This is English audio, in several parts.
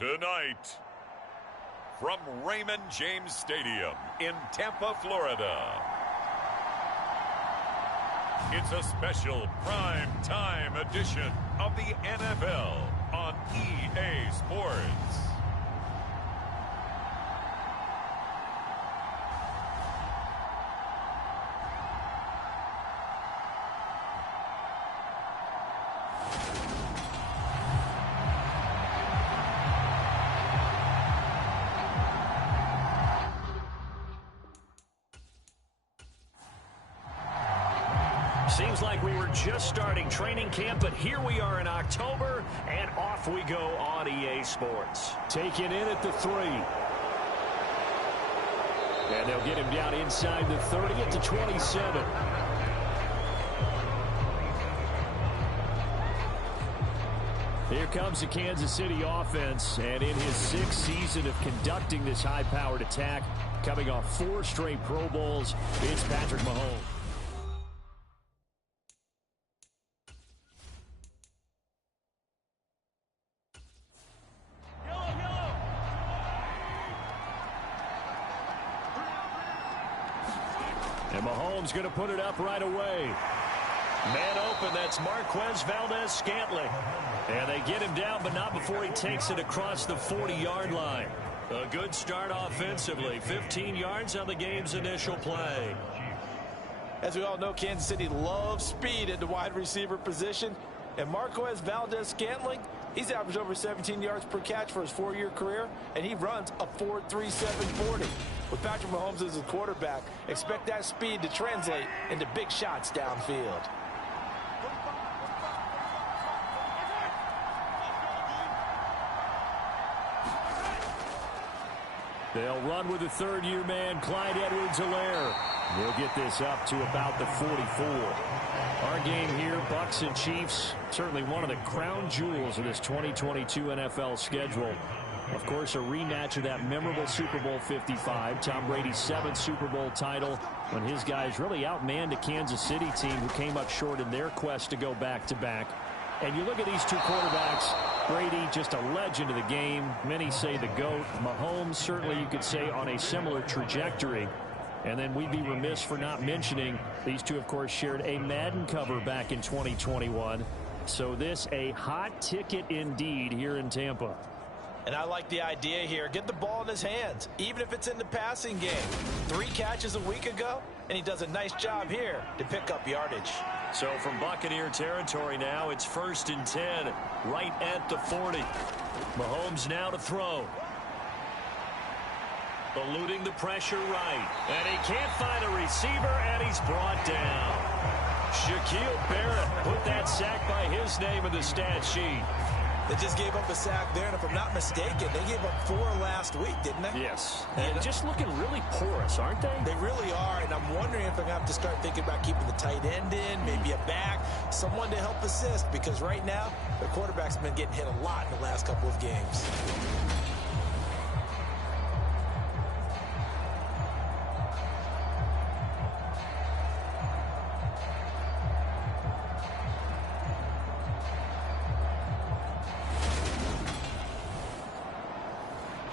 Tonight, from Raymond James Stadium in Tampa, Florida, it's a special prime time edition of the NFL on EA Sports. Seems like we were just starting training camp, but here we are in October, and off we go on EA Sports. Taken in at the 3. And they'll get him down inside the 30 at the 27. Here comes the Kansas City offense, and in his 6th season of conducting this high-powered attack, coming off 4 straight Pro Bowls, it's Patrick Mahomes. And Mahomes going to put it up right away. Man open, that's Marquez Valdez-Scantling. And they get him down, but not before he takes it across the 40-yard line. A good start offensively. 15 yards on the game's initial play. As we all know, Kansas City loves speed at the wide receiver position. And Marquez Valdez-Scantling, he's averaged over 17 yards per catch for his 4-year career, and he runs a 4.37 40. With Patrick Mahomes as his quarterback, expect that speed to translate into big shots downfield. They'll run with the 3rd-year man, Clyde Edwards-Helaire. We'll get this up to about the 44. Our game here, Bucs and Chiefs, certainly one of the crown jewels of this 2022 NFL schedule. Of course, a rematch of that memorable Super Bowl 55, Tom Brady's 7th Super Bowl title, when his guys really outmanned a Kansas City team who came up short in their quest to go back-to-back. And you look at these two quarterbacks, Brady, just a legend of the game. Many say the GOAT. Mahomes, certainly you could say on a similar trajectory. And then we'd be remiss for not mentioning these two, of course, shared a Madden cover back in 2021. So this a hot ticket indeed here in Tampa. And I like the idea here. Get the ball in his hands, even if it's in the passing game. 3 catches a week ago, and he does a nice job here to pick up yardage. So from Buccaneer territory now, it's 1st and 10, right at the 40. Mahomes now to throw. Eluding the pressure right. And he can't find a receiver, and he's brought down. Shaquille Barrett put that sack by his name in the stat sheet. They just gave up a sack there, and if I'm not mistaken, they gave up 4 last week, didn't they? Yes. And just looking really porous, aren't they? They really are, and I'm wondering if they're going to have to start thinking about keeping the tight end in, maybe a back, someone to help assist, because right now, their quarterback's been getting hit a lot in the last couple of games.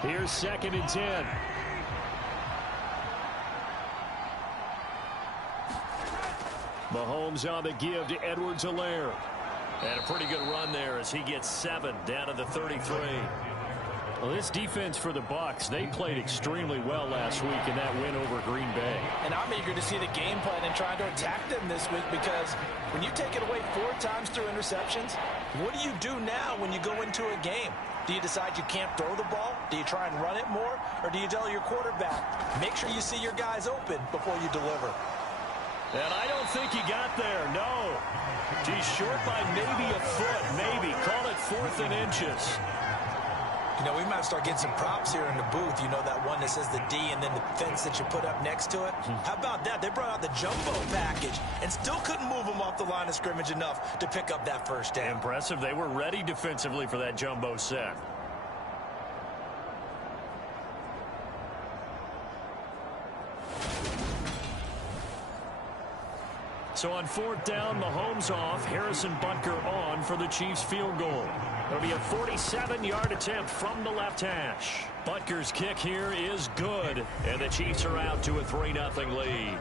Here's 2nd and 10. Mahomes on the give to Edwards-Helaire. And a pretty good run there as he gets 7 down to the 33. Well, this defense for the Bucs, they played extremely well last week in that win over Green Bay. And I'm eager to see the game plan and trying to attack them this week, because when you take it away 4 times through interceptions, what do you do now when you go into a game? Do you decide you can't throw the ball? Do you try and run it more? Or do you tell your quarterback, make sure you see your guys open before you deliver? And I don't think he got there, no. He's short by maybe a foot, maybe. Call it 4th and inches. You know, we might start getting some props here in the booth. You know, that one that says the D and then the fence that you put up next to it? How about that? They brought out the jumbo package and still couldn't move them off the line of scrimmage enough to pick up that first down. Impressive. They were ready defensively for that jumbo set. So on 4th down, Mahomes off, Harrison Butker on for the Chiefs field goal. It'll be a 47-yard attempt from the left hash. Butker's kick here is good, and the Chiefs are out to a 3-0 lead.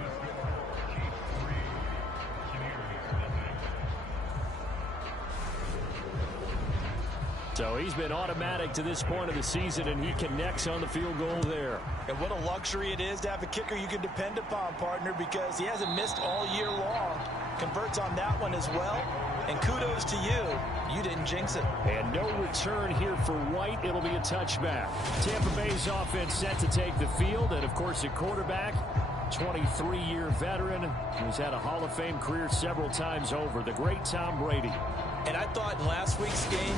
So he's been automatic to this point of the season, and he connects on the field goal there. And what a luxury it is to have a kicker you can depend upon, partner, because he hasn't missed all year long. Converts on that one as well. And kudos to you. You didn't jinx it. And no return here for White. It'll be a touchback. Tampa Bay's offense set to take the field. And, of course, at quarterback, 23-year veteran who's had a Hall of Fame career several times over, the great Tom Brady. And I thought in last week's game,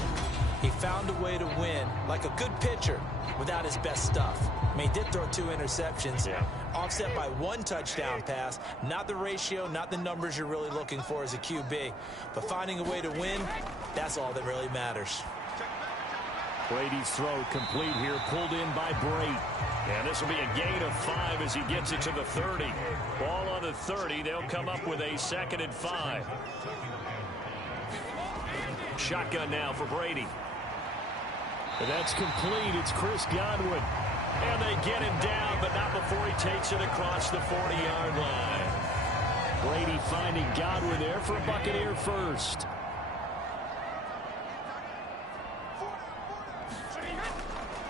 he found a way to win like a good pitcher without his best stuff. I mean, he did throw 2 interceptions, offset by 1 touchdown pass. Not the ratio, not the numbers you're really looking for as a QB. But finding a way to win, that's all that really matters. Brady's throw complete here, pulled in by Brate. And this will be a gain of 5 as he gets it to the 30. Ball on the 30. They'll come up with a 2nd and 5. Shotgun now for Brady. And that's complete. It's Chris Godwin. And they get him down, but not before he takes it across the 40-yard line. Brady finding Godwin there for a Buccaneer first.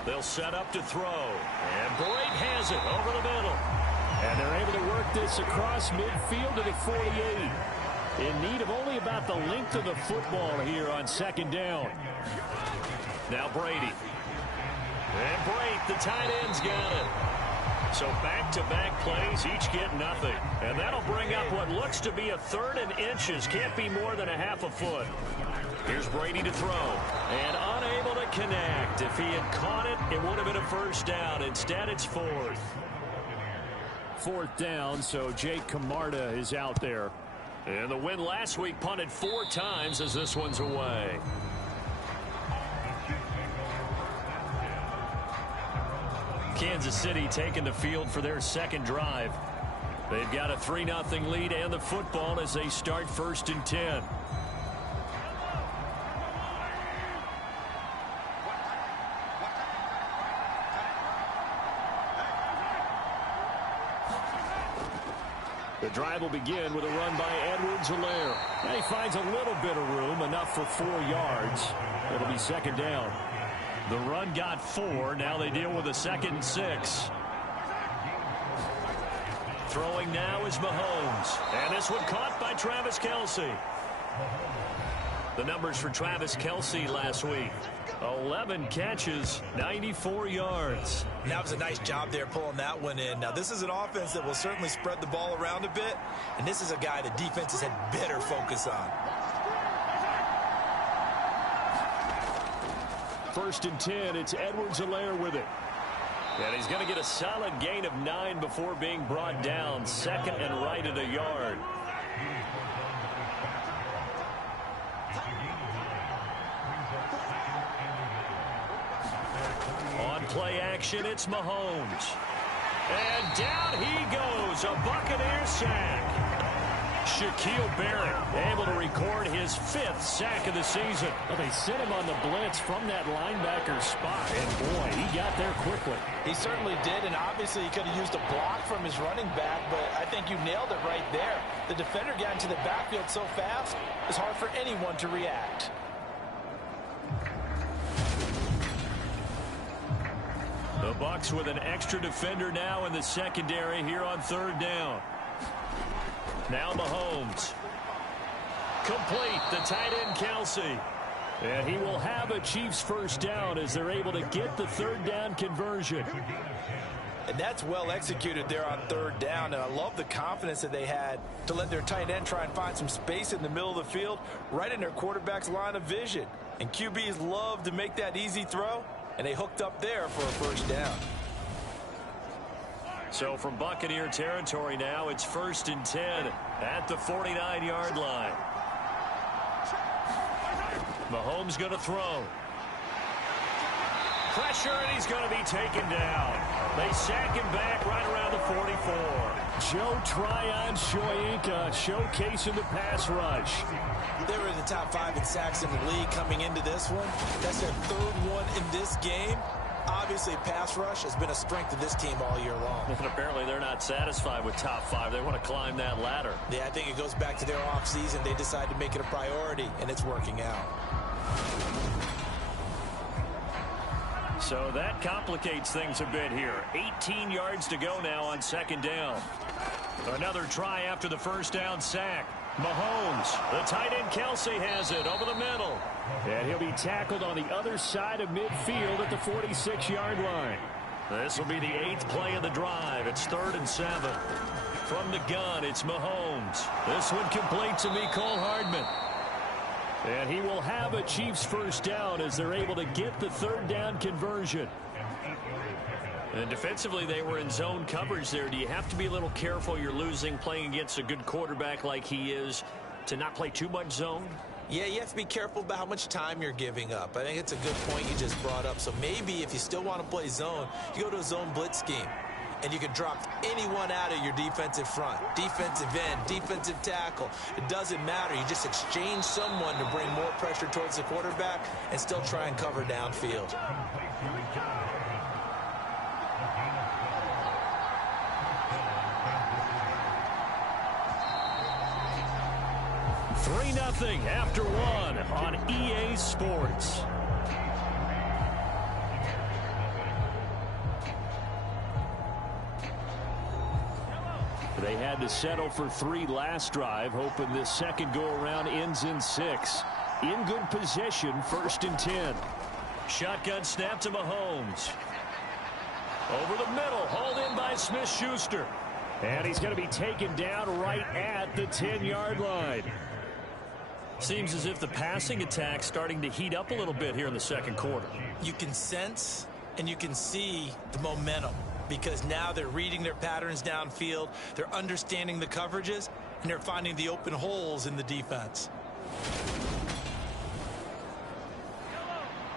They'll set up to throw. And Brate has it over the middle. And they're able to work this across midfield to the 48. In need of only about the length of the football here on 2nd down. Now Brady. And Brate, the tight end's got it. So back-to-back plays, each get nothing. And that'll bring up what looks to be a 3rd and inches. Can't be more than a half a foot. Here's Brady to throw. And unable to connect. If he had caught it, it would have been a 1st down. Instead, it's 4th. 4th down, so Jake Camarda is out there. And the win last week punted 4 times as this one's away. Kansas City taking the field for their 2nd drive. They've got a 3-0 lead and the football as they start 1st and 10. The drive will begin with a run by Edwards-Helaire. And he finds a little bit of room, enough for 4 yards. It'll be 2nd down. The run got 4. Now they deal with a 2nd and 6. Throwing now is Mahomes. And this one caught by Travis Kelce. The numbers for Travis Kelce last week. 11 catches, 94 yards. And that was a nice job there pulling that one in. Now, this is an offense that will certainly spread the ball around a bit. And this is a guy the defenses had better focus on. 1st and 10, it's Edwards-Helaire with it. And he's going to get a solid gain of 9 before being brought down. 2nd and right at a yard. On play action, it's Mahomes. And down he goes, a Buccaneer sack. Shaquille Barrett able to record his 5th sack of the season. Well, they sent him on the blitz from that linebacker spot. And, boy, he got there quickly. He certainly did, and obviously he could have used a block from his running back, but I think you nailed it right there. The defender got into the backfield so fast, it's hard for anyone to react. The Bucs with an extra defender now in the secondary here on 3rd down. Now Mahomes. Complete, the tight end Kelce. And he will have a Chiefs 1st down as they're able to get the 3rd down conversion. And that's well executed there on 3rd down, and I love the confidence that they had to let their tight end try and find some space in the middle of the field, right in their quarterback's line of vision. And QBs love to make that easy throw, and they hooked up there for a 1st down. So from Buccaneer territory now, it's 1st and 10 at the 49-yard line. Mahomes going to throw. pressure, and he's going to be taken down. They sack him back right around the 44. Joe Tryon Shoyinka showcasing the pass rush. They were in the top 5 in sacks in the league coming into this one. That's their 3rd one in this game. Obviously, pass rush has been a strength of this team all year long. And apparently they're not satisfied with top 5. They want to climb that ladder. Yeah, I think it goes back to their offseason. They decided to make it a priority, and it's working out. So that complicates things a bit here. 18 yards to go now on 2nd down. Another try after the first down sack. Mahomes, the tight end Kelsey has it over the middle. And he'll be tackled on the other side of midfield at the 46-yard line. This will be the 8th play of the drive. It's 3rd and 7. From the gun, it's Mahomes. This one complete to Mecole Hardman. And he will have a Chiefs first down as they're able to get the 3rd down conversion. And defensively, they were in zone coverage there. Do you have to be a little careful? You're losing, playing against a good quarterback like he is, to not play too much zone? Yeah, you have to be careful about how much time you're giving up. I think it's a good point you just brought up. So maybe if you still want to play zone, you go to a zone blitz scheme. And you can drop anyone out of your defensive front, defensive end, defensive tackle. It doesn't matter. You just exchange someone to bring more pressure towards the quarterback and still try and cover downfield. 3-0 after 1 on EA Sports. They had to settle for 3 last drive, hoping this second go-around ends in 6. In good position, 1st and 10. Shotgun snap to Mahomes. Over the middle, hauled in by Smith-Schuster. And he's going to be taken down right at the 10-yard line. Seems as if the passing attack's starting to heat up a little bit here in the second quarter. You can sense and you can see the momentum, because now they're reading their patterns downfield, they're understanding the coverages, and they're finding the open holes in the defense.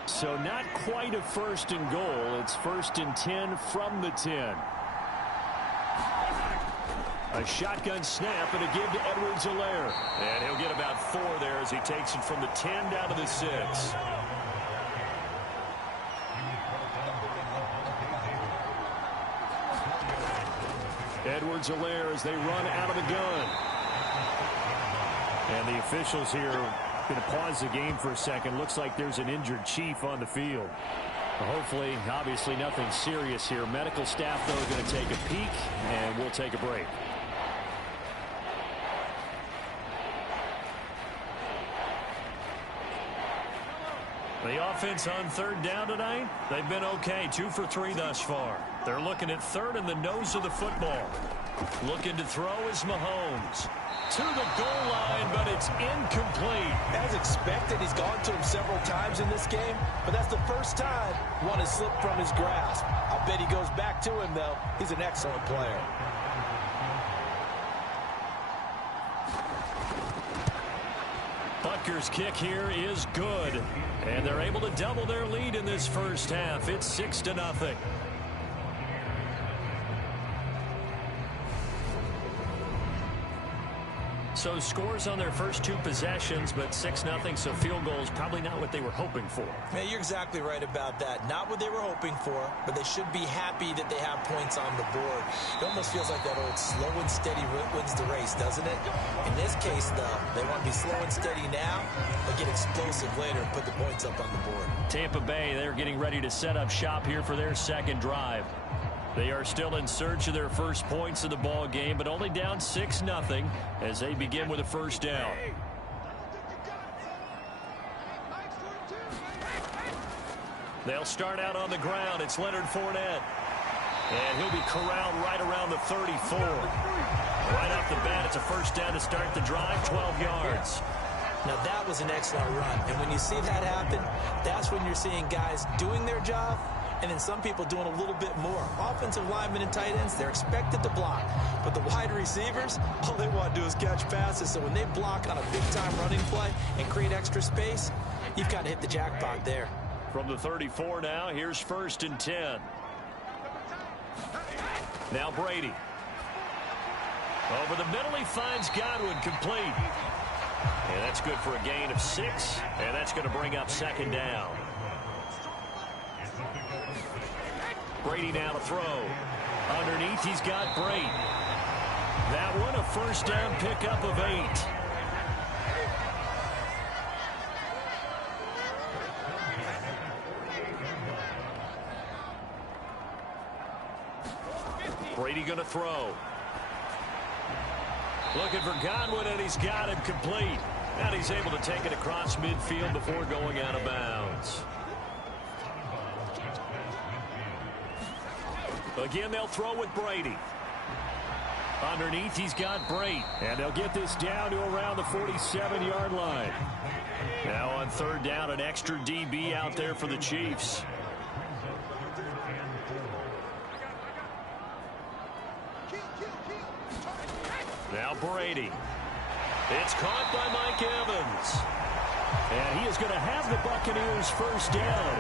So not quite a 1st and goal. It's 1st and 10 from the 10. A shotgun snap and a give to Edwards-Helaire. And he'll get about 4 there as he takes it from the 10 down to the 6. Edwards-Helaire as they run out of the gun. And the officials here going to pause the game for a second. Looks like there's an injured Chief on the field. Hopefully, obviously nothing serious here. Medical staff, though, going to take a peek, and we'll take a break. The offense on 3rd down tonight, they've been okay. 2 for 3 thus far. They're looking at 3rd in the nose of the football. Looking to throw is Mahomes. To the goal line, but it's incomplete. As expected, he's gone to him several times in this game, but that's the first time one has slipped from his grasp. I'll bet he goes back to him, though. He's an excellent player. Butker's kick here is good, and they're able to double their lead in this first half. It's 6-0. So scores on their first 2 possessions, but 6-0, so field goals probably not what they were hoping for. Man, you're exactly right about that. Not what they were hoping for, but they should be happy that they have points on the board. It almost feels like that old slow and steady wins the race, doesn't it? In this case, though, they want to be slow and steady now, but get explosive later and put the points up on the board. Tampa Bay, they're getting ready to set up shop here for their second drive. They are still in search of their first points of the ball game, but only down 6-0 as they begin with a first down. They'll start out on the ground. It's Leonard Fournette. And he'll be corralled right around the 34. Right off the bat, it's a first down to start the drive, 12 yards. Now, that was an excellent run. And when you see that happen, that's when you're seeing guys doing their job, and then some people doing a little bit more. Offensive linemen and tight ends, they're expected to block. But the wide receivers, all they want to do is catch passes. So when they block on a big-time running play and create extra space, you've got to hit the jackpot there. From the 34 now, here's 1st and 10. Now Brady. Over the middle, he finds Godwin, complete. And that's good for a gain of 6, and that's going to bring up 2nd down. Brady now to throw. Underneath, he's got Brady. That one, a 1st down pickup of 8. Brady going to throw. Looking for Godwin, and he's got him complete. And he's able to take it across midfield before going out of bounds. Again, they'll throw with Brady. Underneath, he's got Brady. And they'll get this down to around the 47-yard line. Now on 3rd down, an extra DB out there for the Chiefs. Now Brady. It's caught by Mike Evans. And he is going to have the Buccaneers 1st down.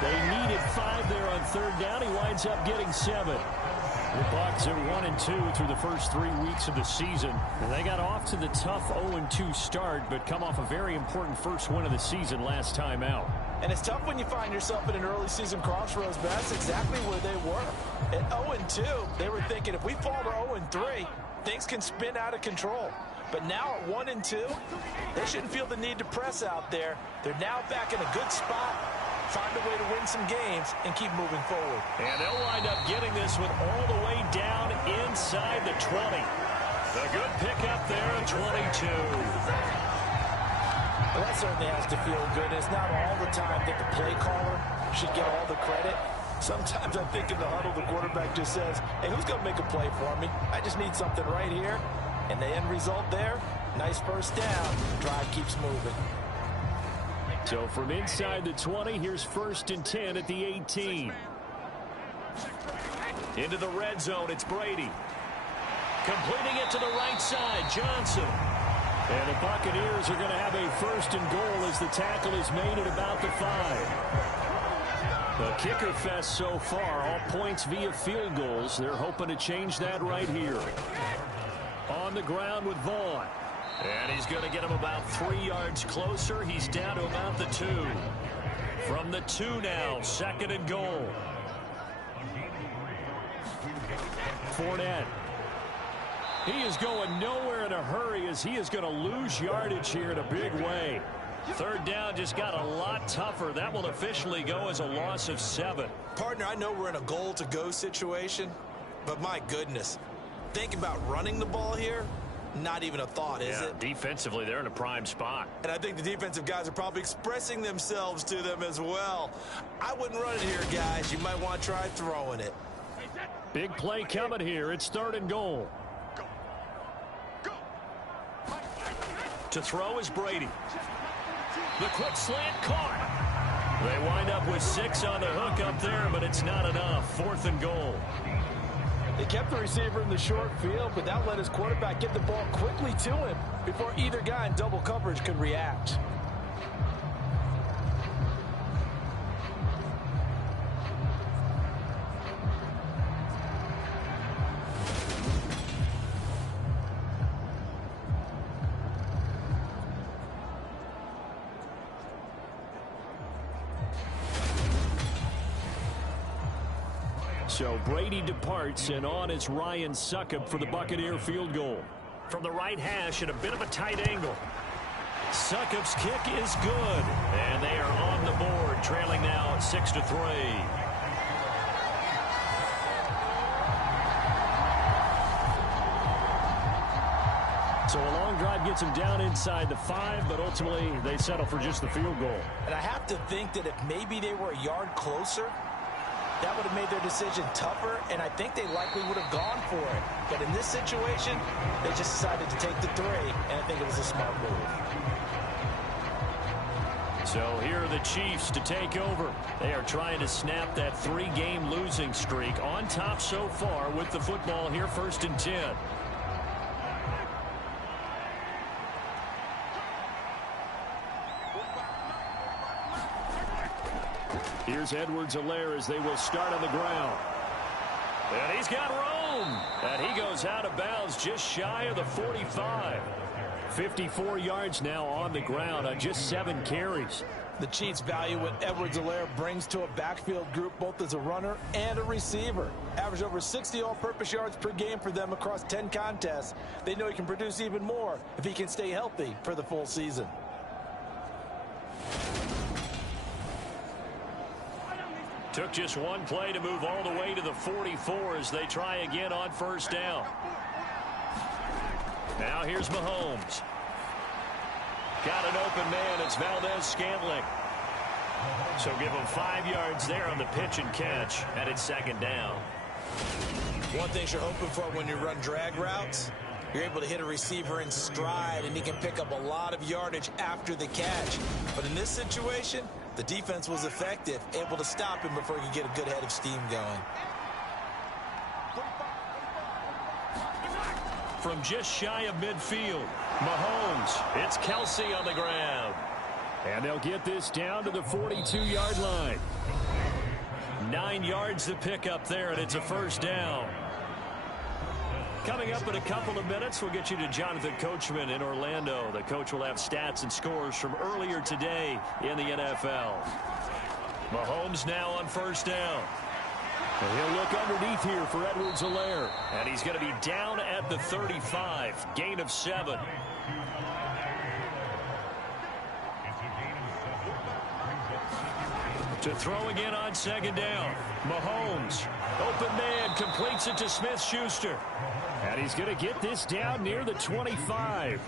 They needed 5 there on 3rd down. He winds up getting 7. The Bucs are 1-2 through the first 3 weeks of the season. And they got off to the tough 0-2 start, but come off a very important first win of the season last time out. And it's tough when you find yourself in an early season crossroads, but that's exactly where they were. At 0-2, they were thinking if we fall to 0-3, things can spin out of control. But now at 1-2, they shouldn't feel the need to press out there. They're now back in a good spot, find a way to win some games, and keep moving forward. And they'll wind up getting this one all the way down inside the 20. A good pickup there at 22. Well, that certainly has to feel good. It's not all the time that the play caller should get all the credit. Sometimes I think in the huddle, the quarterback just says, hey, who's going to make a play for me? I just need something right here. And the end result there, nice 1st down. Drive keeps moving. So from inside the 20, here's 1st and 10 at the 18. Into the red zone, it's Brady. Completing it to the right side, Johnson. And the Buccaneers are going to have a 1st and goal as the tackle is made at about the 5. The kicker fest so far, all points via field goals. They're hoping to change that right here. On the ground with Vaughn. And he's going to get him about 3 yards closer. He's down to about the 2. From the 2 now, 2nd and goal. Fournette. He is going nowhere in a hurry as he is going to lose yardage here in a big way. 3rd down just got a lot tougher. That will officially go as a loss of 7. Partner, I know we're in a goal-to-go situation, but my goodness, think about running the ball here. Not even a thought, is it? Defensively, they're in a prime spot. And I think the defensive guys are probably expressing themselves to them as well. I wouldn't run it here, guys. You might want to try throwing it. Big play coming here. It's 3rd and goal. To throw is Brady. The quick slant caught. They wind up with 6 on the hook up there, but it's not enough. 4th and goal. They kept the receiver in the short field, but that let his quarterback get the ball quickly to him before either guy in double coverage could react. So Brady departs, and on is Ryan Succop for the Buccaneer field goal. From the right hash at a bit of a tight angle. Succop's kick is good. And they are on the board, trailing now at 6-3. So a long drive gets them down inside the 5, but ultimately they settle for just the field goal. And I have to think that if maybe they were a yard closer, that would have made their decision tougher, and I think they likely would have gone for it. But in this situation, they just decided to take the 3, and I think it was a smart move. So here are the Chiefs to take over. They are trying to snap that 3-game losing streak. On top so far with the football here, 1st and 10. Here's Edwards-Helaire as they will start on the ground. And he's got room. And he goes out of bounds just shy of the 45. 54 yards now on the ground on just 7 carries. The Chiefs value what Edwards-Helaire brings to a backfield group, both as a runner and a receiver. Average over 60 all-purpose yards per game for them across 10 contests. They know he can produce even more if he can stay healthy for the full season. Took just one play to move all the way to the 44 as they try again on first down. Now here's Mahomes. Got an open man. It's Valdez-Scantling. So give him 5 yards there on the pitch and catch, and it's second down. One thing you're hoping for when you run drag routes, you're able to hit a receiver in stride, and he can pick up a lot of yardage after the catch. But in this situation, the defense was effective, able to stop him before he could get a good head of steam going. From just shy of midfield, Mahomes. It's Kelsey on the ground. And they'll get this down to the 42-yard line. 9 yards to pick up there, and it's a first down. Coming up in a couple of minutes, we'll get you to Jonathan Coachman in Orlando. The coach will have stats and scores from earlier today in the NFL. Mahomes now on first down. And he'll look underneath here for Edwards-Helaire. And he's going to be down at the 35. Gain of 7. To throw again on second down. Mahomes. Open man. Completes it to Smith-Schuster. And he's going to get this down near the 25.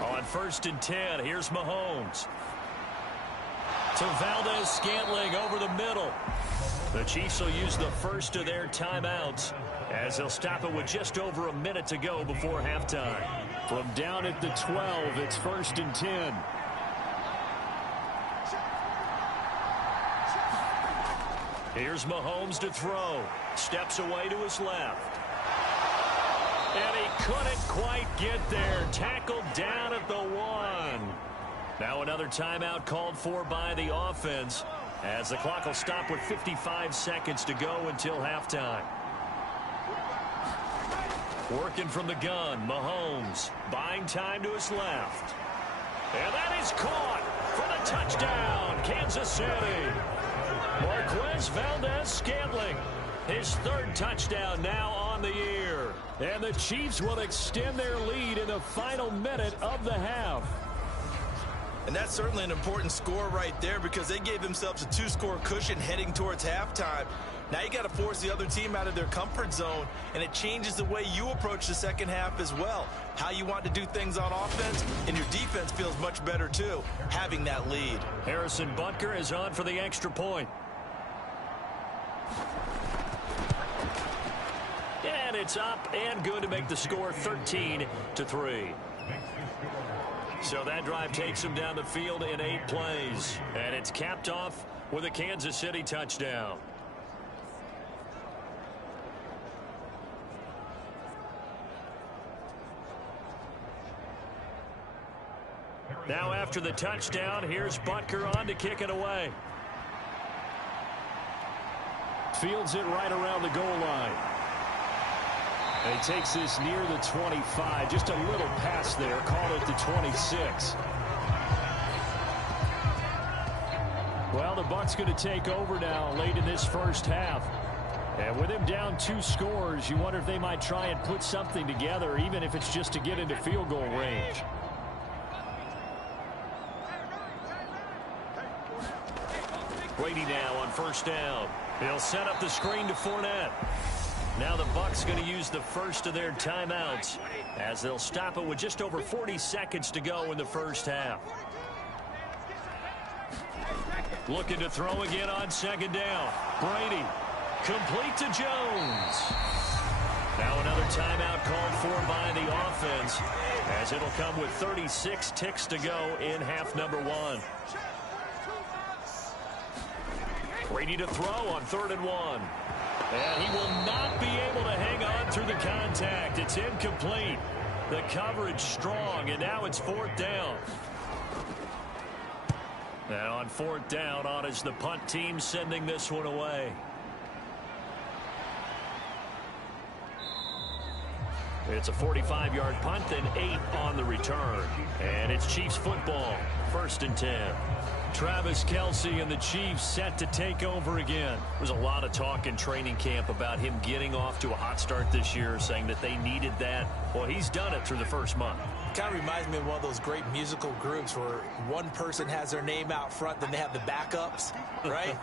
On first and 10, here's Mahomes. To Valdez-Scantling over the middle. The Chiefs will use the first of their timeouts as they'll stop it with just over a minute to go before halftime. From down at the 12, it's first and 10. Here's Mahomes to throw. Steps away to his left. And he couldn't quite get there. Tackled down at the 1. Now another timeout called for by the offense as the clock will stop with 55 seconds to go until halftime. Working from the gun, Mahomes buying time to his left. And that is caught for the touchdown, Kansas City. Marquez Valdez-Scantling, his third touchdown now on the year. And the Chiefs will extend their lead in the final minute of the half. And that's certainly an important score right there because they gave themselves a 2-score cushion heading towards halftime. Now you got to force the other team out of their comfort zone, and it changes the way you approach the second half as well. How you want to do things on offense, and your defense feels much better too, having that lead. Harrison Butker is on for the extra point. And it's up and good to make the score 13-3. So that drive takes him down the field in 8 plays. And it's capped off with a Kansas City touchdown. Now after the touchdown, here's Butker on to kick it away. Fields it right around the goal line. And he takes this near the 25. Just a little pass there. Called it the 26. Well, the Bucs going to take over now late in this first half. And with him down 2 scores, you wonder if they might try and put something together, even if it's just to get into field goal range. Brady now on first down. He'll set up the screen to Fournette. Now the Bucs going to use the first of their timeouts as they'll stop it with just over 40 seconds to go in the first half. Looking to throw again on second down. Brady complete to Jones. Now another timeout called for by the offense, as it'll come with 36 ticks to go in half number one. Brady to throw on 3rd and 1. And he will not be able to hang on through the contact. It's incomplete. The coverage strong, and now it's 4th down. Now on 4th down, on is the punt team sending this one away. It's a 45-yard punt, then 8 on the return. And it's Chiefs football, 1st and 10. Travis Kelce and the Chiefs set to take over again. There's a lot of talk in training camp about him getting off to a hot start this year, saying that they needed that. Well, he's done it through the first month. Kind of reminds me of one of those great musical groups where one person has their name out front, then they have the backups, right?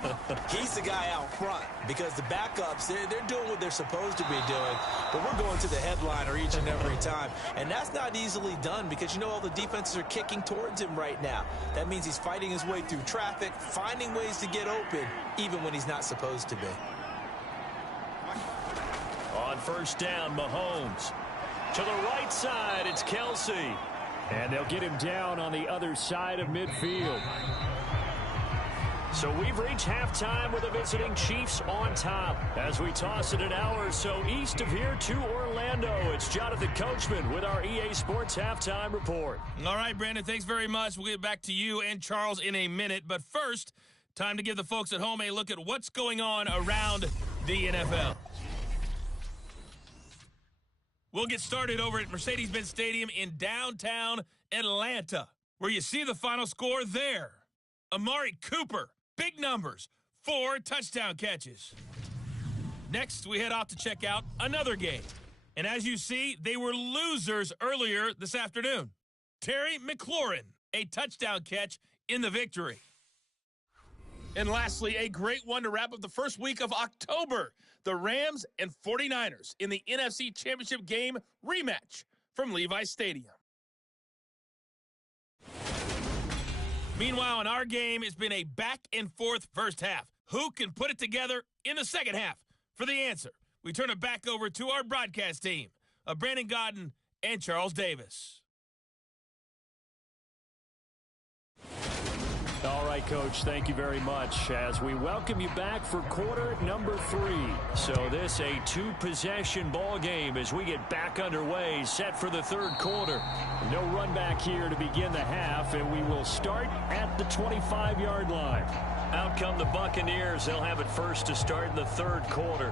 He's the guy out front because the backups, they're doing what they're supposed to be doing, but we're going to the headliner each and every time. And that's not easily done because, you know, all the defenses are kicking towards him right now. That means he's fighting his way through traffic, finding ways to get open, even when he's not supposed to be. On 1st down, Mahomes. To the right side, it's Kelce. And they'll get him down on the other side of midfield. So we've reached halftime with the visiting Chiefs on top. As we toss it an hour or so east of here to Orlando, it's Jonathan Coachman with our EA Sports Halftime Report. All right, Brandon, thanks very much. We'll get back to you and Charles in a minute. But first, time to give the folks at home a look at what's going on around the NFL. We'll get started over at Mercedes-Benz Stadium in downtown Atlanta, where you see the final score there. Amari Cooper, big numbers, 4 touchdown catches. Next, we head off to check out another game. And as you see, they were losers earlier this afternoon. Terry McLaurin, a touchdown catch in the victory. And lastly, a great one to wrap up the first week of October. The Rams and 49ers in the NFC Championship game rematch from Levi Stadium. Meanwhile, in our game, it's been a back-and-forth first half. Who can put it together in the second half? For the answer, we turn it back over to our broadcast team of Brandon Godden and Charles Davis. All right, Coach, thank you very much as we welcome you back for quarter number 3. So this a 2-possession ball game as we get back underway, set for the 3rd quarter. No run back here to begin the half, and we will start at the 25-yard line. Out come the Buccaneers. They'll have it first to start in the 3rd quarter.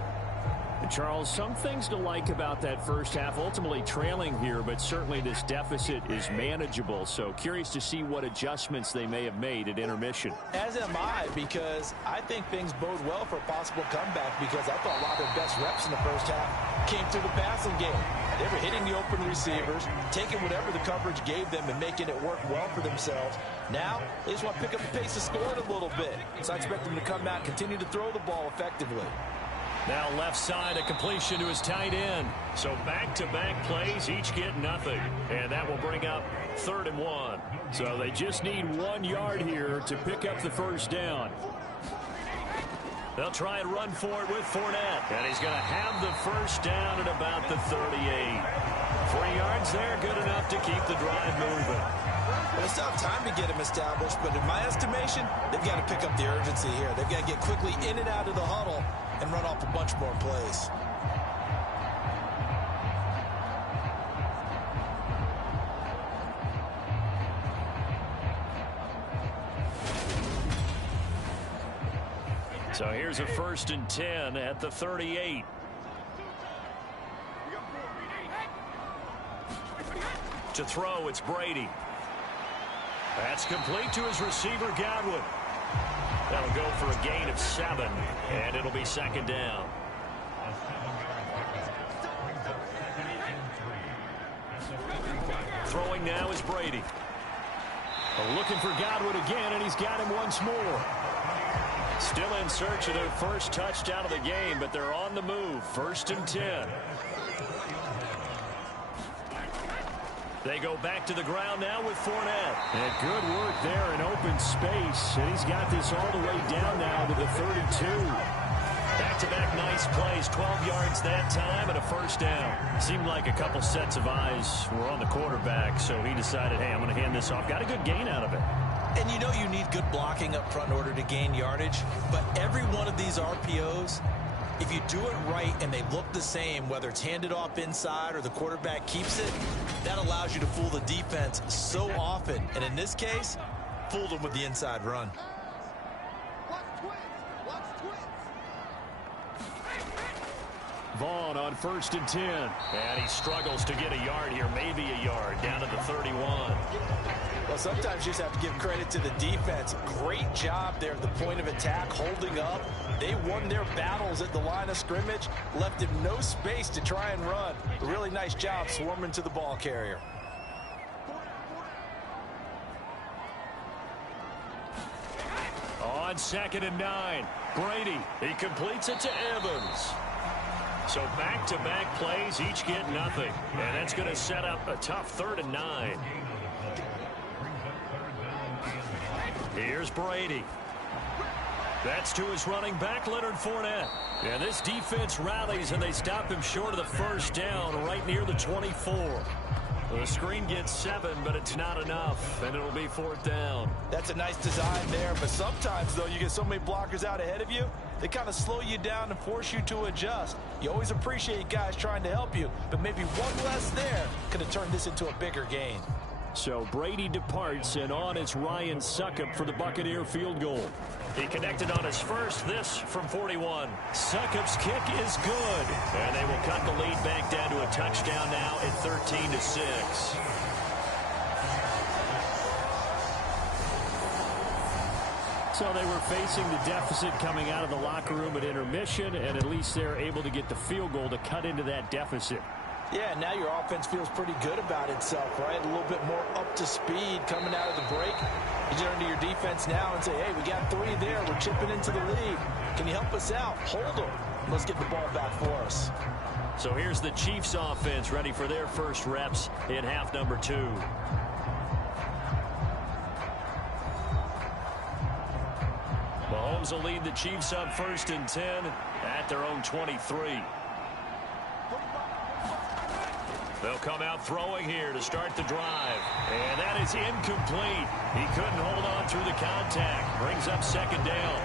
And Charles, some things to like about that first half, ultimately trailing here, but certainly this deficit is manageable. So curious to see what adjustments they may have made at intermission. As am I, because I think things bode well for a possible comeback, because I thought a lot of their best reps in the first half came through the passing game. They were hitting the open receivers, taking whatever the coverage gave them and making it work well for themselves. Now, they just want to pick up the pace of scoring a little bit. So I expect them to come out and continue to throw the ball effectively. Now left side, a completion to his tight end. So back-to-back plays, each get nothing. And that will bring up 3rd and 1. So they just need 1 yard here to pick up the first down. They'll try and run for it with Fournette. And he's going to have the first down at about the 38. 3 yards there, good enough to keep the drive moving. Well, they still have time to get him established, but in my estimation, they've got to pick up the urgency here. They've got to get quickly in and out of the huddle and run off a bunch more plays. So here's a 1st and 10 at the 38. To throw, it's Brady. That's complete to his receiver, Godwin. That'll go for a gain of 7, and it'll be 2nd down. Throwing now is Brady. Looking for Godwin again, and he's got him once more. Still in search of their first touchdown of the game, but they're on the move. 1st and 10. They go back to the ground now with Fournette. And good work there in open space. And he's got this all the way down now to the 32. Back-to-back nice plays, 12 yards that time and a first down. Seemed like a couple sets of eyes were on the quarterback, so he decided, hey, I'm going to hand this off. Got a good gain out of it. And you know you need good blocking up front in order to gain yardage, but every one of these RPOs, if you do it right and they look the same, whether it's handed off inside or the quarterback keeps it, that allows you to fool the defense so often. And in this case, fooled them with the inside run. Vaughn on 1st and 10. And he struggles to get a yard here, maybe a yard, down to the 31. Well, sometimes you just have to give credit to the defense. Great job there at the point of attack, holding up. They won their battles at the line of scrimmage, left him no space to try and run. A really nice job swarming to the ball carrier. On 2nd and 9, Brady. He completes it to Evans. So back-to-back plays, each get nothing. And that's going to set up a tough 3rd and 9. Here's Brady. That's to his running back, Leonard Fournette. And this defense rallies, and they stop him short of the first down right near the 24. The screen gets 7, but it's not enough, and it'll be 4th down. That's a nice design there, but sometimes, though, you get so many blockers out ahead of you, they kind of slow you down and force you to adjust. You always appreciate guys trying to help you, but maybe one less there could have turned this into a bigger gain. So Brady departs, and on is Ryan Succop for the Buccaneer field goal. He connected on his first, this from 41. Succop's kick is good. And they will cut the lead back down to a touchdown now at 13-6. So they were facing the deficit coming out of the locker room at intermission, and at least they're able to get the field goal to cut into that deficit. Yeah, now your offense feels pretty good about itself, right? A little bit more up to speed coming out of the break. You turn to your defense now and say, hey, we got 3 there. We're chipping into the lead. Can you help us out? Hold them. Let's get the ball back for us. So here's the Chiefs offense ready for their first reps in half number 2. Mahomes will lead the Chiefs up 1st and 10 at their own 23. They'll come out throwing here to start the drive. And that is incomplete. He couldn't hold on through the contact. Brings up 2nd down.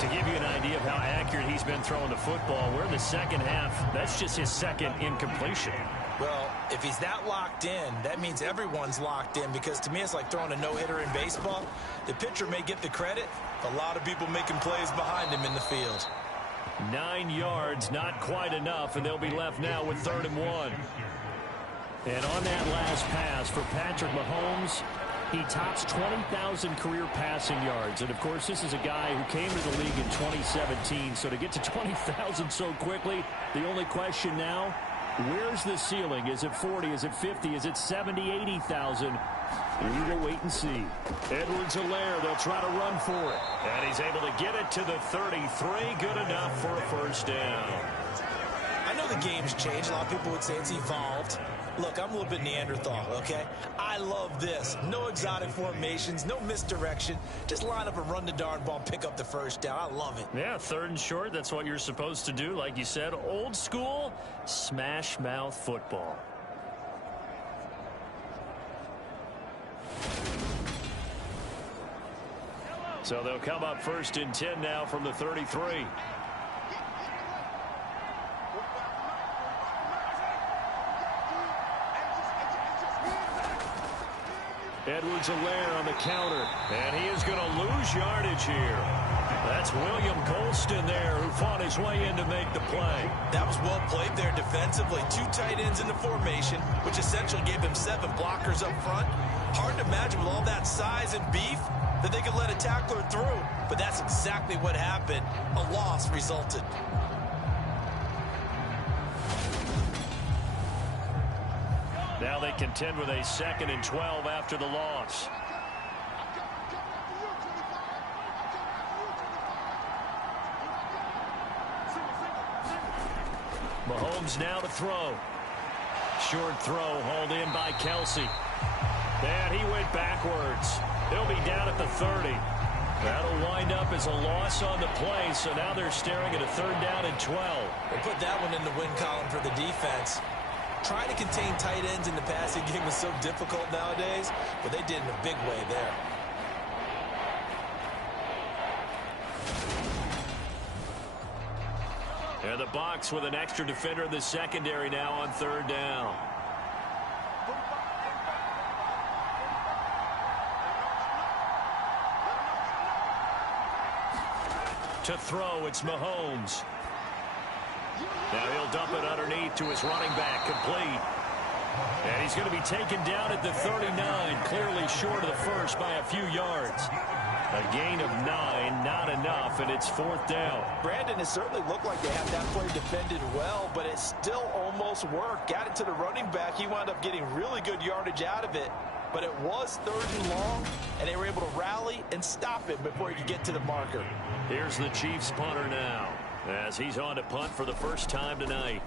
To give you an idea of how accurate he's been throwing the football, we're in the second half. That's just his 2nd incompletion. Well, if he's that locked in, that means everyone's locked in, because to me it's like throwing a no-hitter in baseball. The pitcher may get the credit. A lot of people making plays behind him in the field. 9 yards, not quite enough, and they'll be left now with 3rd and 1. And on that last pass for Patrick Mahomes, he tops 20,000 career passing yards. And, of course, this is a guy who came to the league in 2017. So to get to 20,000 so quickly, the only question now, where's the ceiling? Is it 40? Is it 50? Is it 70, 80,000? We will wait and see. Edwards-Helaire, they'll try to run for it. And he's able to get it to the 33. Good enough for a first down. I know the game's changed. A lot of people would say it's evolved. Look, I'm a little bit Neanderthal, okay? I love this. No exotic formations, no misdirection. Just line up and run the darn ball, pick up the first down. I love it. Yeah, 3rd and short, that's what you're supposed to do. Like you said, old school, smash mouth football. So they'll come up 1st and 10 now from the 33. Edwards-Helaire on the counter. And he is going to lose yardage here. That's William Colston there, who fought his way in to make the play. That was well played there defensively. 2 tight ends in the formation, which essentially gave them 7 blockers up front. Hard to imagine with all that size and beef that they could let a tackler through. But that's exactly what happened. A loss resulted. Now they contend with a 2nd and 12 after the loss. Mahomes now to throw. Short throw hauled in by Kelsey. And he went backwards. He'll be down at the 30. That'll wind up as a loss on the play, so now they're staring at a 3rd down and 12. They put that one in the win column for the defense. Trying to contain tight ends in the passing game is so difficult nowadays, but they did in a big way there. And the box with an extra defender in the secondary now on 3rd down. To throw, it's Mahomes. Now he'll dump it underneath to his running back, complete. And he's going to be taken down at the 39, clearly short of the first by a few yards. A gain of 9, not enough, and it's 4th down. Brandon, it certainly looked like they had that play defended well, but it still almost worked. Got it to the running back. He wound up getting really good yardage out of it. But it was 3rd and long, and they were able to rally and stop it before he could get to the marker. Here's the Chiefs punter now, as he's on to punt for the first time tonight.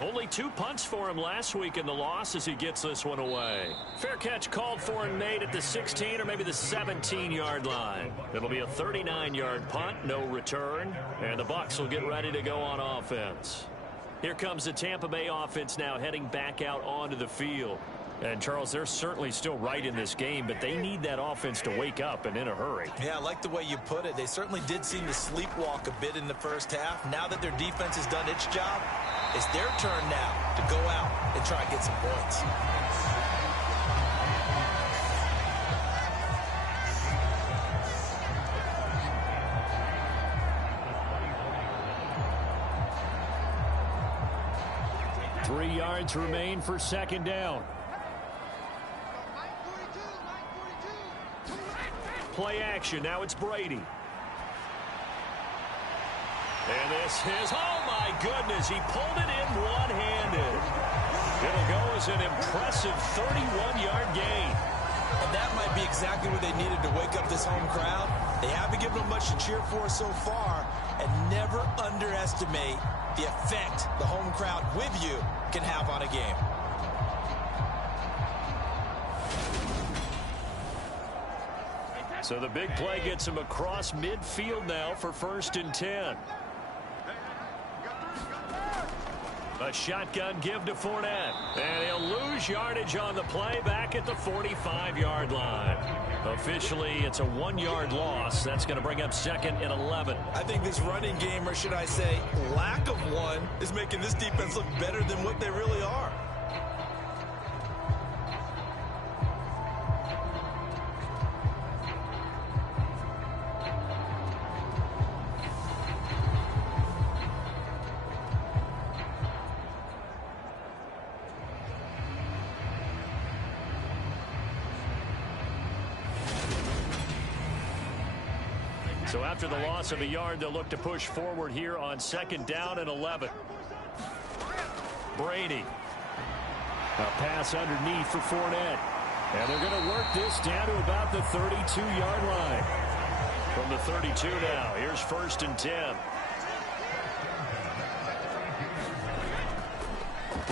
Only 2 punts for him last week in the loss as he gets this one away. Fair catch called for and made at the 16 or maybe the 17-yard line. It'll be a 39-yard punt, no return, and the Bucs will get ready to go on offense. Here comes the Tampa Bay offense now heading back out onto the field. And, Charles, they're certainly still right in this game, but they need that offense to wake up and in a hurry. Yeah, I like the way you put it. They certainly did seem to sleepwalk a bit in the first half. Now that their defense has done its job, it's their turn now to go out and try and get some points. Three yards remain for 2nd down. Play action. Now it's Brady. And this is, oh my goodness, he pulled it in one-handed. It'll go as an impressive 31-yard gain. And that might be exactly what they needed to wake up this home crowd. They haven't given them much to cheer for so far, and never underestimate the effect the home crowd with you can have on a game. So the big play gets him across midfield now for 1st and 10. A shotgun give to Fournette. And he'll lose yardage on the play back at the 45-yard line. Officially, it's a 1-yard loss. That's going to bring up 2nd and 11. I think this running game, or should I say lack of one, is making this defense look better than what they really are. So after the loss of a yard, they'll look to push forward here on 2nd down and 11. Brady. A pass underneath for Fournette. And they're going to work this down to about the 32-yard line. From the 32 now, here's 1st and 10.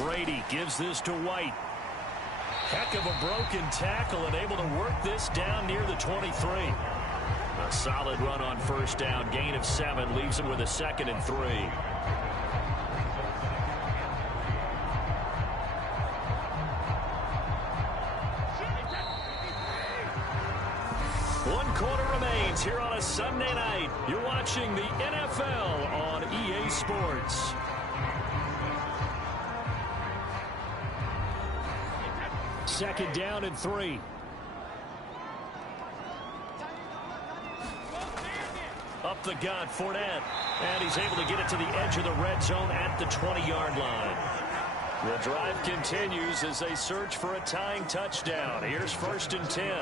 Brady gives this to White. Heck of a broken tackle and able to work this down near the 23. A solid run on 1st down. Gain of 7 leaves him with a 2nd and 3. One quarter remains here on a Sunday night. You're watching the NFL on EA Sports. Second down and 3. Up the gut, Fournette. And he's able to get it to the edge of the red zone at the 20-yard line. The drive continues as they search for a tying touchdown. Here's 1st and 10.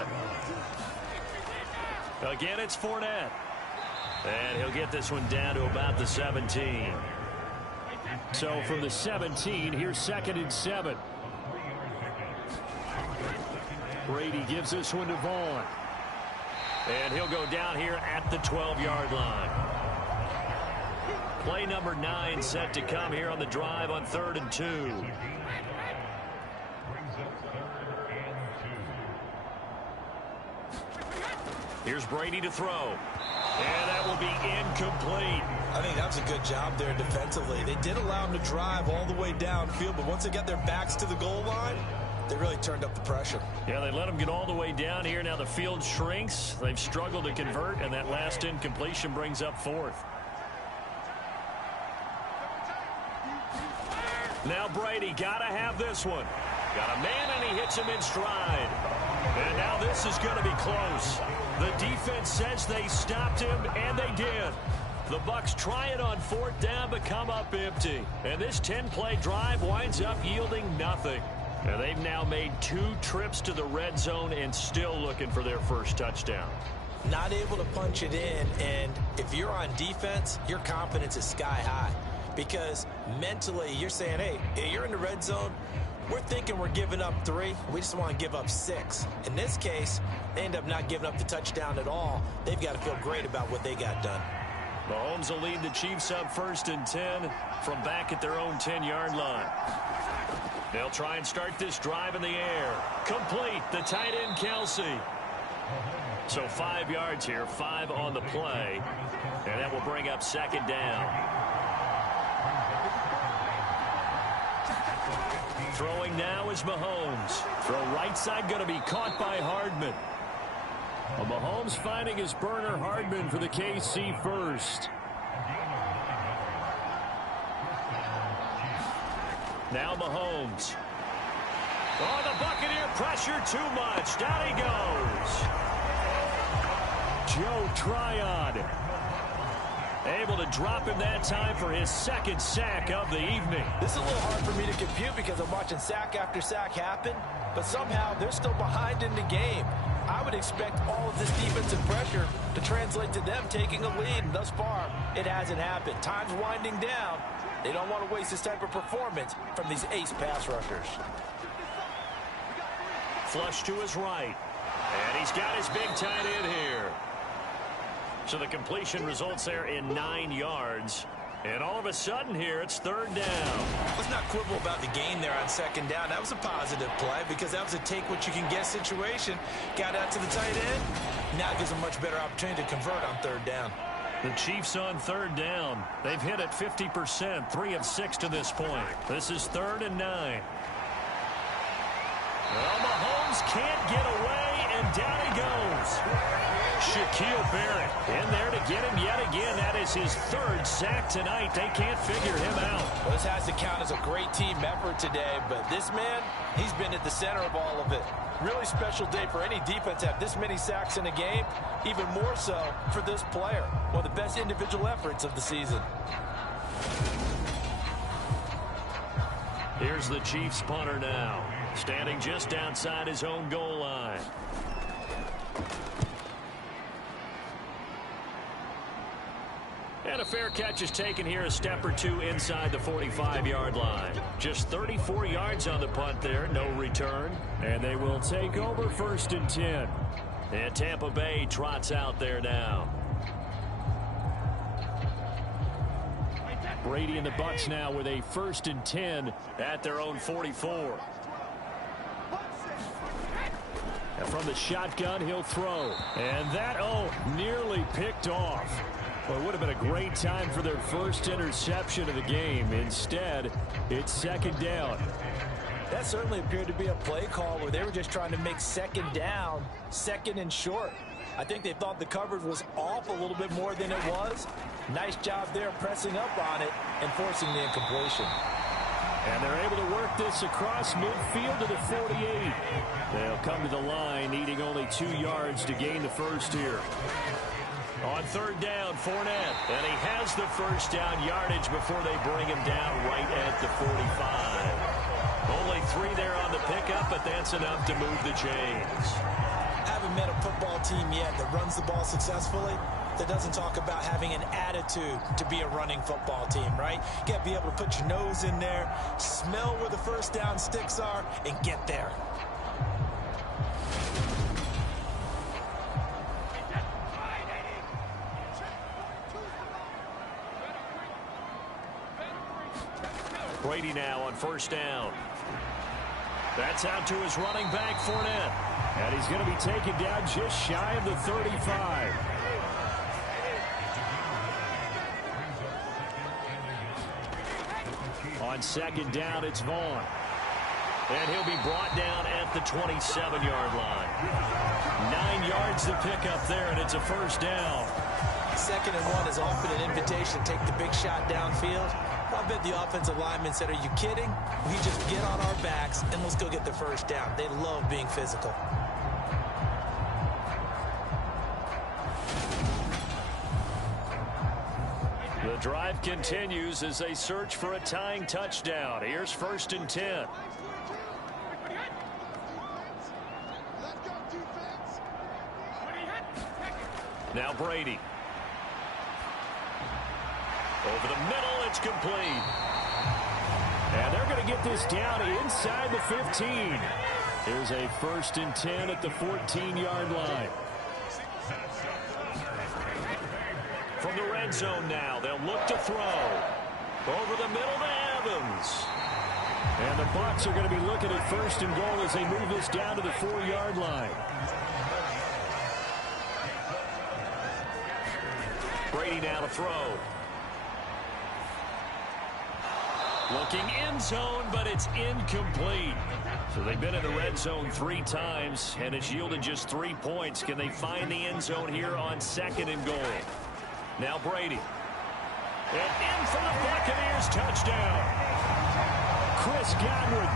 Again, it's Fournette. And he'll get this one down to about the 17. So from the 17, here's 2nd and 7. Brady gives this one to Vaughn. And he'll go down here at the 12-yard line. Play number 9 set to come here on the drive on 3rd and 2. Here's Brady to throw. And that will be incomplete. I think that was a good job there defensively. They did allow him to drive all the way downfield, but once they got their backs to the goal line, they really turned up the pressure. Yeah, they let him get all the way down here. Now the field shrinks. They've struggled to convert, and that last incompletion brings up fourth. Now Brady got to have this one. Got a man, and he hits him in stride. And now this is going to be close. The defense says they stopped him, and they did. The Bucs try it on fourth down, but come up empty. And this 10-play drive winds up yielding nothing. And they've now made 2 trips to the red zone and still looking for their first touchdown. Not able to punch it in, and if you're on defense, your confidence is sky high. Because mentally, you're saying, hey, you're in the red zone. We're thinking we're giving up 3. We just want to give up 6. In this case, they end up not giving up the touchdown at all. They've got to feel great about what they got done. Mahomes will lead the Chiefs up 1st and 10 from back at their own 10-yard line. They'll try and start this drive in the air. Complete. The tight end, Kelsey. So 5 yards here, 5 on the play. And that will bring up 2nd down. Throwing now is Mahomes. Throw right side going to be caught by Hardman. Well, Mahomes finding his burner, Hardman, for the KC first. Now Mahomes. Oh, the Buccaneer pressure too much. Down he goes. Joe Tryon able to drop him that time for his 2nd sack of the evening. This is a little hard for me to compute because I'm watching sack after sack happen, but somehow they're still behind in the game. I would expect all of this defensive pressure to translate to them taking a lead, and thus far, it hasn't happened. Time's winding down. They don't want to waste this type of performance from these ace pass rushers. Flush to his right. And he's got his big tight end here. So the completion results there in 9 yards. And all of a sudden here, it's 3rd down. Let's not quibble about the gain there on 2nd down. That was a positive play because that was a take-what-you-can-get situation. Got out to the tight end. Now it gives them a much better opportunity to convert on 3rd down. The Chiefs on 3rd down. They've hit it 50%, 3 of 6 to this point. This is 3rd and 9. Well, Mahomes can't get away, and down he goes. Shaquille Barrett in there to get him yet again. That is his 3rd sack tonight. They can't figure him out. Well, this has to count as a great team effort today, but this man, he's been at the center of all of it. Really special day for any defense to have this many sacks in a game, even more so for this player. One of the best individual efforts of the season. Here's the Chiefs punter now, standing just outside his own goal line. And a fair catch is taken here, a step or 2 inside the 45-yard line. Just 34 yards on the punt there, no return. And they will take over 1st and 10. And Tampa Bay trots out there now. Brady and the Bucs now with a 1st and 10 at their own 44. And from the shotgun, he'll throw. And that, nearly picked off. Well, it would have been a great time for their first interception of the game. Instead, it's 2nd down. That certainly appeared to be a play call where they were just trying to make 2nd down, 2nd and short. I think they thought the coverage was off a little bit more than it was. Nice job there pressing up on it and forcing the incompletion. And they're able to work this across midfield to the 48. They'll come to the line, needing only 2 yards to gain the first here. On 3rd down, Fournette. And he has the first down yardage before they bring him down right at the 45. Only 3 there on the pickup, but that's enough to move the chains. Haven't met a football team yet that runs the ball successfully, that doesn't talk about having an attitude to be a running football team, right? You got to be able to put your nose in there, smell where the first down sticks are, and get there. Brady now on 1st down. That's out to his running back, Fournette. And he's going to be taken down just shy of the 35. On second down, it's Vaughn. And he'll be brought down at the 27-yard line. 9 yards to pick up there, and it's a first down. 2nd and 1 is often an invitation to take the big shot downfield. I bet the offensive lineman said, are you kidding? We just get on our backs and let's go get the first down. They love being physical. The drive continues as they search for a tying touchdown. Here's 1st and 10. Now Brady. Over the middle, it's complete. And they're going to get this down inside the 15. Here's a 1st and 10 at the 14-yard line. From the red zone now, they'll look to throw. Over the middle to Evans. And the Bucs are going to be looking at 1st and goal as they move this down to the 4-yard line. Brady now to throw. Looking end zone, but it's incomplete. So they've been in the red zone 3 times, and it's yielded just 3 points. Can they find the end zone here on 2nd and goal? Now Brady. And in for the Buccaneers, touchdown. Chris Godwin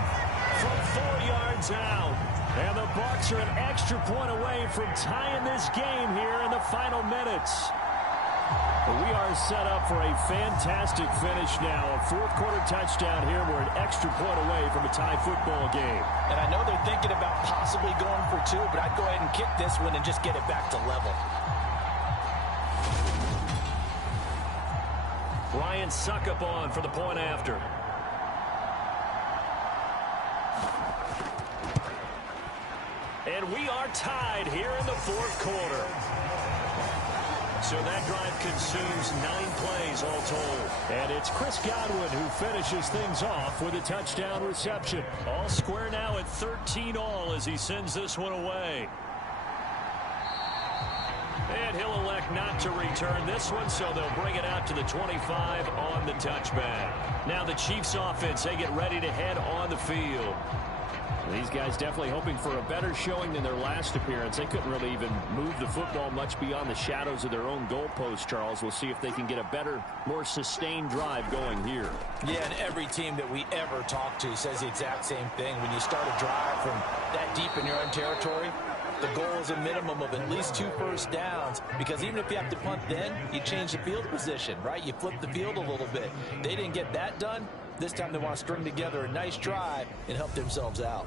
from 4 yards out. And the Bucs are an extra point away from tying this game here in the final minutes. But we are set up for a fantastic finish now. A 4th-quarter touchdown here. We're an extra point away from a tie football game. And I know they're thinking about possibly going for 2, but I'd go ahead and kick this one and just get it back to level. Ryan Suckup on for the point after. And we are tied here in the 4th quarter. So that drive consumes 9 plays all told. And it's Chris Godwin who finishes things off with a touchdown reception. All square now at 13-all as he sends this one away. And he'll elect not to return this one, so they'll bring it out to the 25 on the touchback. Now the Chiefs offense, they get ready to head on the field. These guys definitely hoping for a better showing than their last appearance. They couldn't really even move the football much beyond the shadows of their own goalpost, Charles. We'll see if they can get a better, more sustained drive going here. Yeah, and every team that we ever talk to says the exact same thing. When you start a drive from that deep in your own territory, the goal is a minimum of at least 2 first downs, because even if you have to punt then, you change the field position, right? You flip the field a little bit. They didn't get that done. This time they want to string together a nice drive and help themselves out.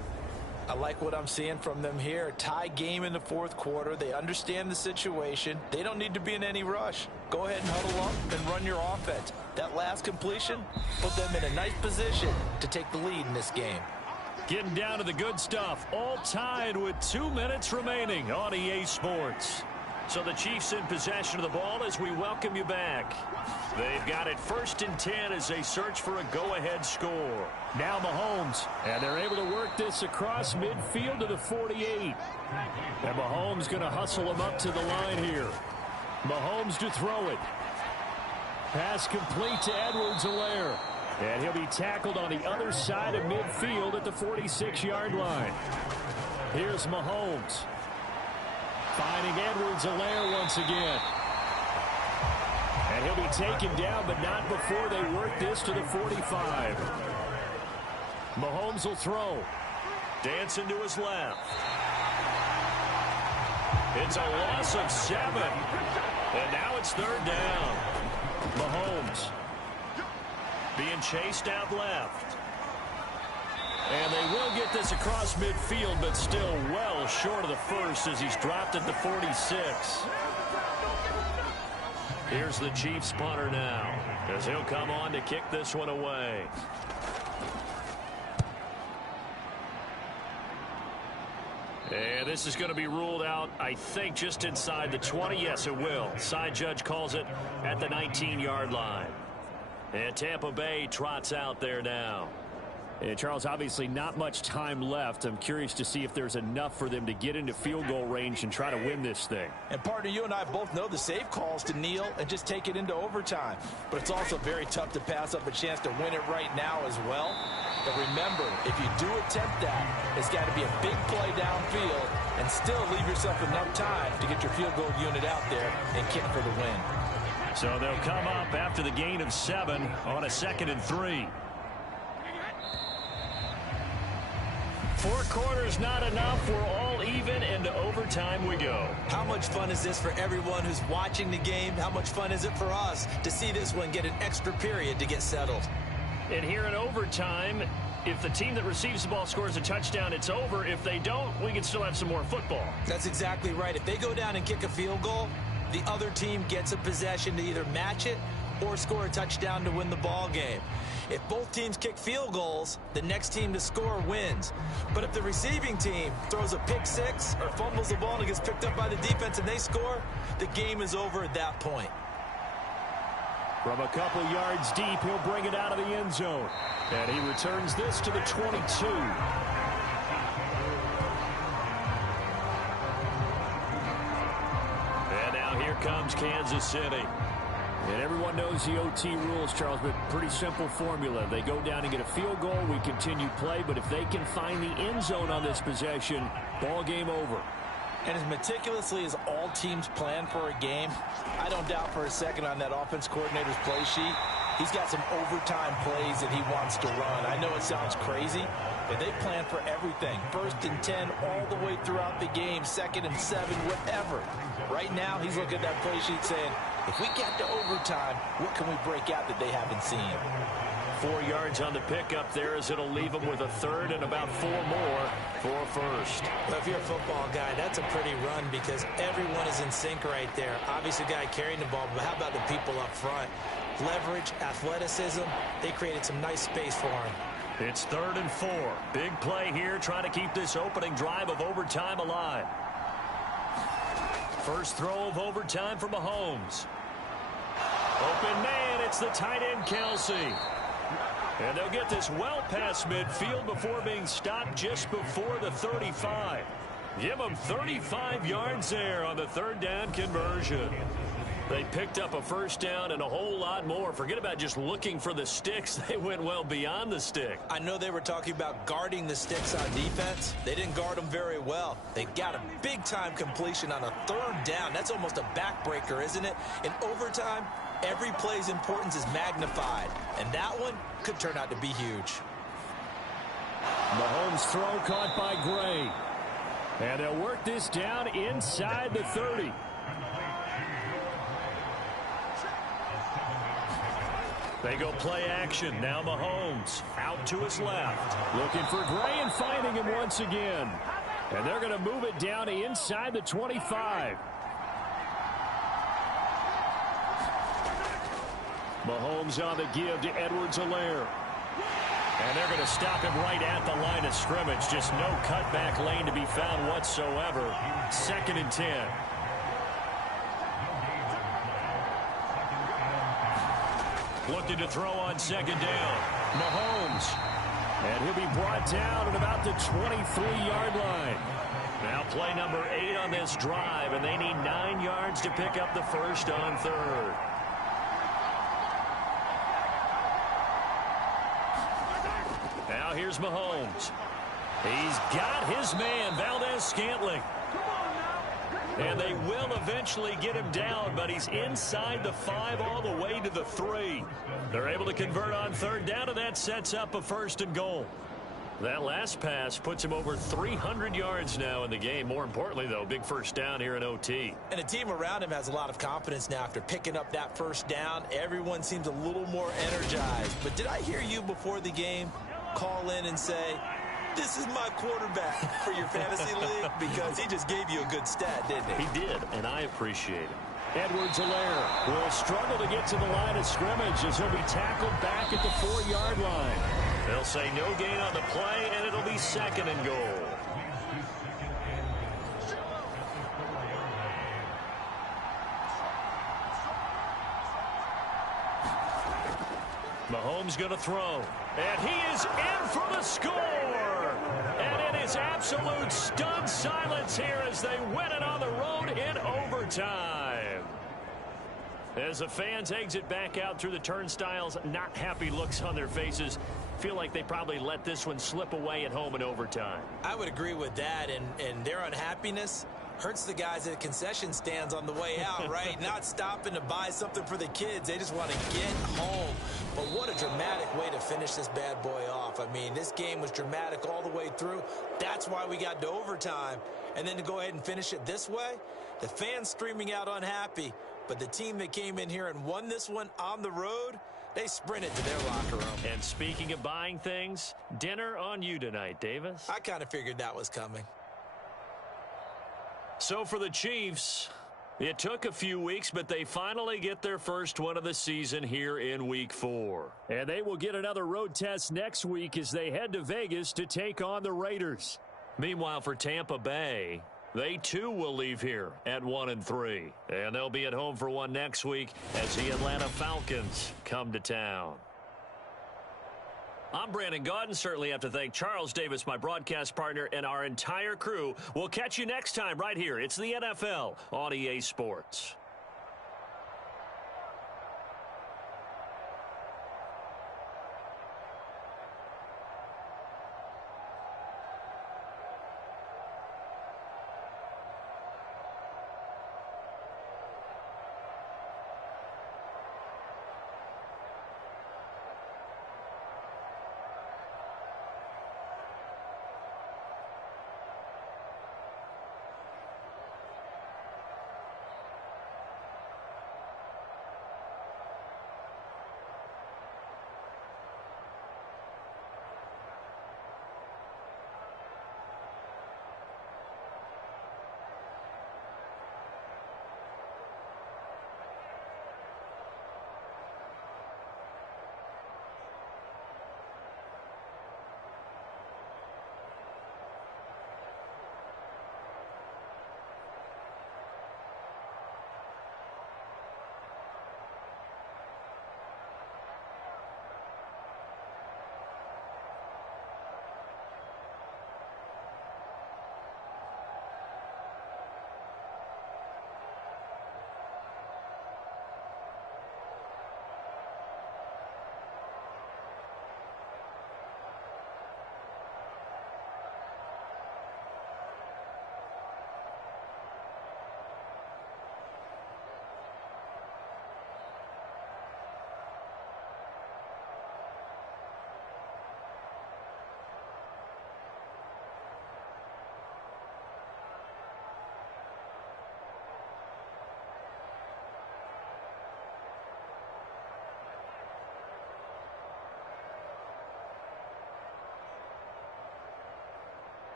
I like what I'm seeing from them here. Tie game in the 4th quarter. They understand the situation. They don't need to be in any rush. Go ahead and huddle up and run your offense. That last completion put them in a nice position to take the lead in this game. Getting down to the good stuff. All tied with 2 minutes remaining on EA Sports. So the Chiefs in possession of the ball as we welcome you back. They've got it 1st and 10 as they search for a go-ahead score. Now Mahomes, and they're able to work this across midfield to the 48. And Mahomes going to hustle him up to the line here. Mahomes to throw it. Pass complete to Edwards-Helaire. And he'll be tackled on the other side of midfield at the 46-yard line. Here's Mahomes. Finding Edwards-Helaire once again. And he'll be taken down, but not before they work this to the 45. Mahomes will throw. Dancing to his left. It's a loss of 7. And now it's 3rd down. Mahomes. Being chased out left. And they will get this across midfield, but still well short of the first as he's dropped at the 46. Here's the Chiefs punter now as he'll come on to kick this one away. And this is going to be ruled out, I think, just inside the 20. Yes, it will. Side judge calls it at the 19-yard line. And Tampa Bay trots out there now. And Charles, obviously not much time left. I'm curious to see if there's enough for them to get into field goal range and try to win this thing. And partner, you and I both know the safe calls to kneel and just take it into overtime. But it's also very tough to pass up a chance to win it right now as well. But remember, if you do attempt that, it's got to be a big play downfield and still leave yourself enough time to get your field goal unit out there and kick for the win. So they'll come up after the gain of 7 on a 2nd and 3. 4 quarters not enough. We're all even, and to overtime we go. How much fun is this for everyone who's watching the game? How much fun is it for us to see this one get an extra period to get settled? And here in overtime, if the team that receives the ball scores a touchdown, it's over. If they don't, we can still have some more football. That's exactly right. If they go down and kick a field goal, the other team gets a possession to either match it or score a touchdown to win the ball game. If both teams kick field goals, the next team to score wins. But if the receiving team throws a pick six or fumbles the ball and it gets picked up by the defense and they score, the game is over at that point. From a couple yards deep, he'll bring it out of the end zone. And he returns this to the 22. And now here comes Kansas City. And everyone knows the OT rules, Charles, but pretty simple formula. They go down and get a field goal, we continue play, but if they can find the end zone on this possession, ball game over. And as meticulously as all teams plan for a game, I don't doubt for a second on that offense coordinator's play sheet, he's got some overtime plays that he wants to run. I know it sounds crazy, but they plan for everything. 1st and 10 all the way throughout the game, 2nd and 7, whatever. Right now, he's looking at that play sheet saying, if we get to overtime, what can we break out that they haven't seen? 4 yards on the pickup there as it'll leave them with a 3rd and about 4 more for a 1st. Well, if you're a football guy, that's a pretty run because everyone is in sync right there. Obviously, the guy carrying the ball, but how about the people up front? Leverage, athleticism, they created some nice space for him. It's 3rd and 4. Big play here, trying to keep this opening drive of overtime alive. First throw of overtime for Mahomes. Open man, it's the tight end Kelsey. And they'll get this well past midfield before being stopped just before the 35. Give them 35 yards there on the 3rd down conversion. They picked up a 1st down and a whole lot more. Forget about just looking for the sticks. They went well beyond the stick. I know they were talking about guarding the sticks on defense. They didn't guard them very well. They got a big-time completion on a 3rd down. That's almost a backbreaker, isn't it? In overtime, every play's importance is magnified. And that one could turn out to be huge. Mahomes' throw caught by Gray. And they'll work this down inside the 30. They go play action. Now Mahomes out to his left. Looking for Gray and finding him once again. And they're going to move it down inside the 25. Mahomes on the give to Edwards-Helaire. And they're going to stop him right at the line of scrimmage. Just no cutback lane to be found whatsoever. 2nd and 10. Looking to throw on 2nd down. Mahomes. And he'll be brought down at about the 23-yard line. Now play number 8 on this drive, and they need 9 yards to pick up the 1st on 3rd. Now here's Mahomes. He's got his man, Valdez-Scantling. And they will eventually get him down, but he's inside the 5 all the way to the 3. They're able to convert on 3rd down, and that sets up a 1st and goal. That last pass puts him over 300 yards now in the game. More importantly, though, big 1st down here in OT. And the team around him has a lot of confidence now after picking up that 1st down. Everyone seems a little more energized. But did I hear you before the game call in and say, this is my quarterback for your fantasy league? Because he just gave you a good stat, didn't he? He did, and I appreciate it. Edwards-Helaire will struggle to get to the line of scrimmage as he'll be tackled back at the 4-yard line. They'll say no gain on the play, and it'll be 2nd and goal. Mahomes going to throw. And he is in for the score. And it is absolute stunned silence here as they win it on the road in overtime. As the fans exit back out through the turnstiles, not happy looks on their faces. Feel like they probably let this one slip away at home in overtime. I would agree with that, and their unhappiness hurts the guys at concession stands on the way out, right? Not stopping to buy something for the kids. They just want to get home. But what a dramatic way to finish this bad boy off. I mean, this game was dramatic all the way through. That's why we got to overtime. And then to go ahead and finish it this way, the fans streaming out unhappy. But the team that came in here and won this one on the road, they sprinted to their locker room. And speaking of buying things, dinner on you tonight, Davis. I kind of figured that was coming. So for the Chiefs, it took a few weeks, but they finally get their first one of the season here in Week 4. And they will get another road test next week as they head to Vegas to take on the Raiders. Meanwhile, for Tampa Bay, they too will leave here at 1-3. And they'll be at home for one next week as the Atlanta Falcons come to town. I'm Brandon Gaudin. Certainly have to thank Charles Davis, my broadcast partner, and our entire crew. We'll catch you next time right here. It's the NFL on EA Sports.